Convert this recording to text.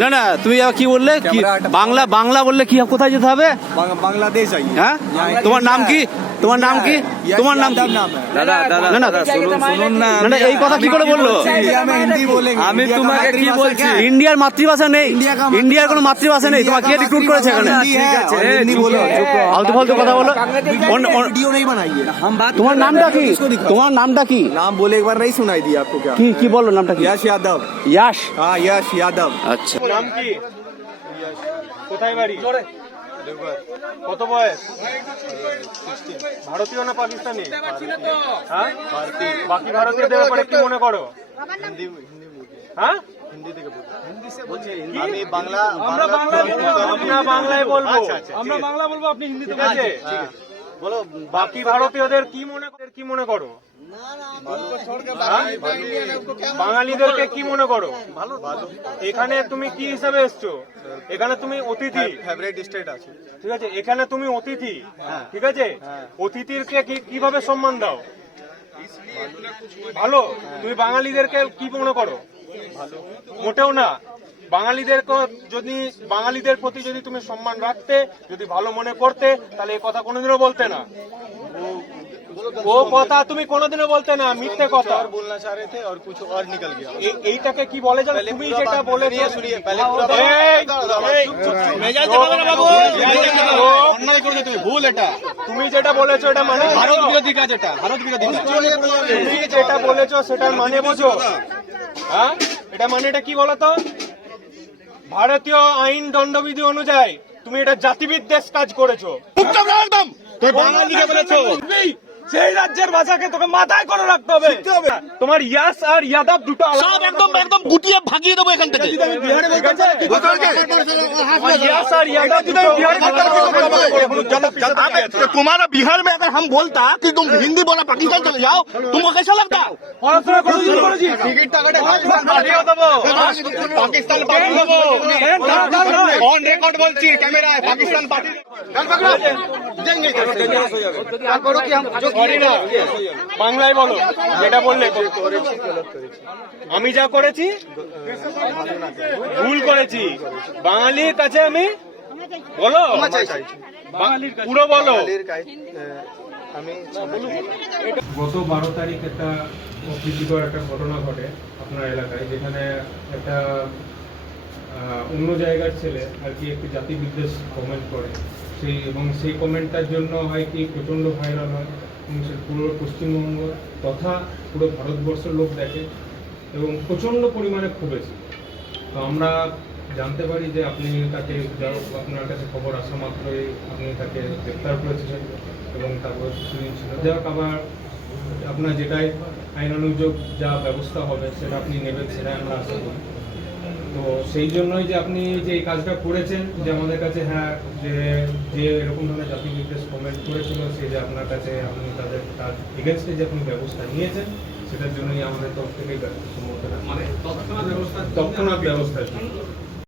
না না, তুমি কি বললে? কি বাংলা বাংলা বললে কি কোথায় যেতে হবে? বাংলাদেশ। হ্যাঁ, তোমার নাম কি? তোমার নাম কি? তোমার নাম কি? দাদা দাদা না না শুনুন না, না, এই কথা কি করে বললো? আমি তোমাকে কি বলছি, ইন্ডিয়ার মাতৃভাষা নেই, ইন্ডিয়ার কোনো মাতৃভাষা নেই। তোমাকে কে রিক্রুট করেছে এখানে? ফালতু ফালতু কথা বলো। वीडियो नहीं बनाइए। हम बात, তোমার নামটা কি? তোমার নামটা কি? नाम बोले एक बार नहीं सुनाई दिया आपको क्या? কি কি বললো নামটা কি? यश यादव। ইয়াশ। हाँ यश यादव। আচ্ছা, নাম কি? কোথায় বাড়ি? কত বয়স? ভারতীয় না পাকিস্তানি? হ্যাঁ, বাকি ভারতীয়দের ব্যাপারে কি মনে করো? হ্যাঁ, আমি বাংলা, আমরা বাংলায় বলবো, আমরা বাংলা বলবো, আপনি হিন্দিতে বলছে। বলো, বাকি ভারতীয়দের কি মনে করো? বাঙালিদেরকে কি মনে করো? এখানে তুমি কি হিসাবে এসছো? এখানে তুমি অতিথি, ফেভারিট স্টেট আছে। ঠিক আছে? এখানে তুমি অতিথি, ঠিক আছে? অতিথিকে কিভাবে সম্মান দাও? ভালো। তুমি বাঙালিদেরকে কি মনে করো? মোটেও না। বাঙালিদের প্রতি যদি তুমি সম্মান রাখতে, যদি ভালো মনে করতে, তাহলে এই কথা কোনোদিনও বলতে না। ও কথা তুমি কোনোদিনও বলতে না, মিথ্যে কথা बोलना चाह रहे थे और कुछ और निकल गया। এইটাকে কি বলে জানো? তুমি যেটা বলেছো, ভুল এটা, তুমি যেটা বলেছো এটা মানে ভারত বিরোধী কাজ, এটা ভারত বিরোধী কাজ। তুমি যেটা বলেছো সেটার মানে বুঝো। হ্যাঁ, এটা মানে এটা কি বলতো? ভারতীয় আইন দণ্ডবিধি অনুযায়ী তুমি এটা জাতিবিদ্বেষ কাজ করেছো। বাঙালিকে বলেছো, সেই রাজ্যের ভাষাকে তোকে মাথায় করে রাখতে হবে। তোমার ইয়াস আর ইয়াদব দুটো আলাদা, একদম একদম গুটিয়ে ভাগিয়ে দেবো এখান থেকে। ইয়াস আর ইয়াদব দুটো तुम्हारा बिहार में अगर हम बोलता कि तुम हिंदी बोला पाकिस्तान चले जाओ, तुमको कैसा लगता? পড়াশোনা কোনোদিন করেছি? पाकिस्तान पार्टी ऑन रिकॉर्ड बोलছি ক্যামেরা পাকিস্তান পার্টি বাংলায় বলো যেটা বললে। আমি যা করেছি ভুল করেছি, বাঙালির কাছে আমি বলো, পুরো বলো। গত 12 তারিখ একটা অপ্রীতিকর একটা ঘটনা ঘটে আপনার এলাকায়, যেখানে একটা অন্য জায়গার ছেলে আর কি একটি জাতিবিদ্বেষ কমেন্ট করে, সেই কমেন্টটার জন্য হয় কি প্রচণ্ড ভাইরাল হয় এবং সে পুরো পশ্চিমবঙ্গ তথা পুরো ভারতবর্ষের লোক দেখে এবং প্রচণ্ড পরিমাণে ক্ষোভেছে। তো আমরা জানতে পারি যে আপনি তাকে, আপনার কাছে খবর আসা মাত্রই আপনি তাকে গ্রেপ্তার করেছিলেন এবং তারপর কিছুদিন ছিল। যাই হোক, আবার আপনার যেটাই আইনানুযোগ যা ব্যবস্থা হবে সেটা আপনি নেবেন, সেটাই আমরা আশা করি। তো সেই জন্যই যে আপনি যে এই কাজটা করেছেন, যে আমাদের কাছে হ্যাঁ যে এরকম ধরনের জাতিবিদ্বেষ কমেন্ট করেছিল, সে যে আপনার কাছে আপনি তার এগেনস্টে যে আপনি ব্যবস্থা নিয়েছেন, সেটার জন্যই আমাদের তরফ থেকেই সম্মত, মানে তৎক্ষণাৎ ব্যবস্থা।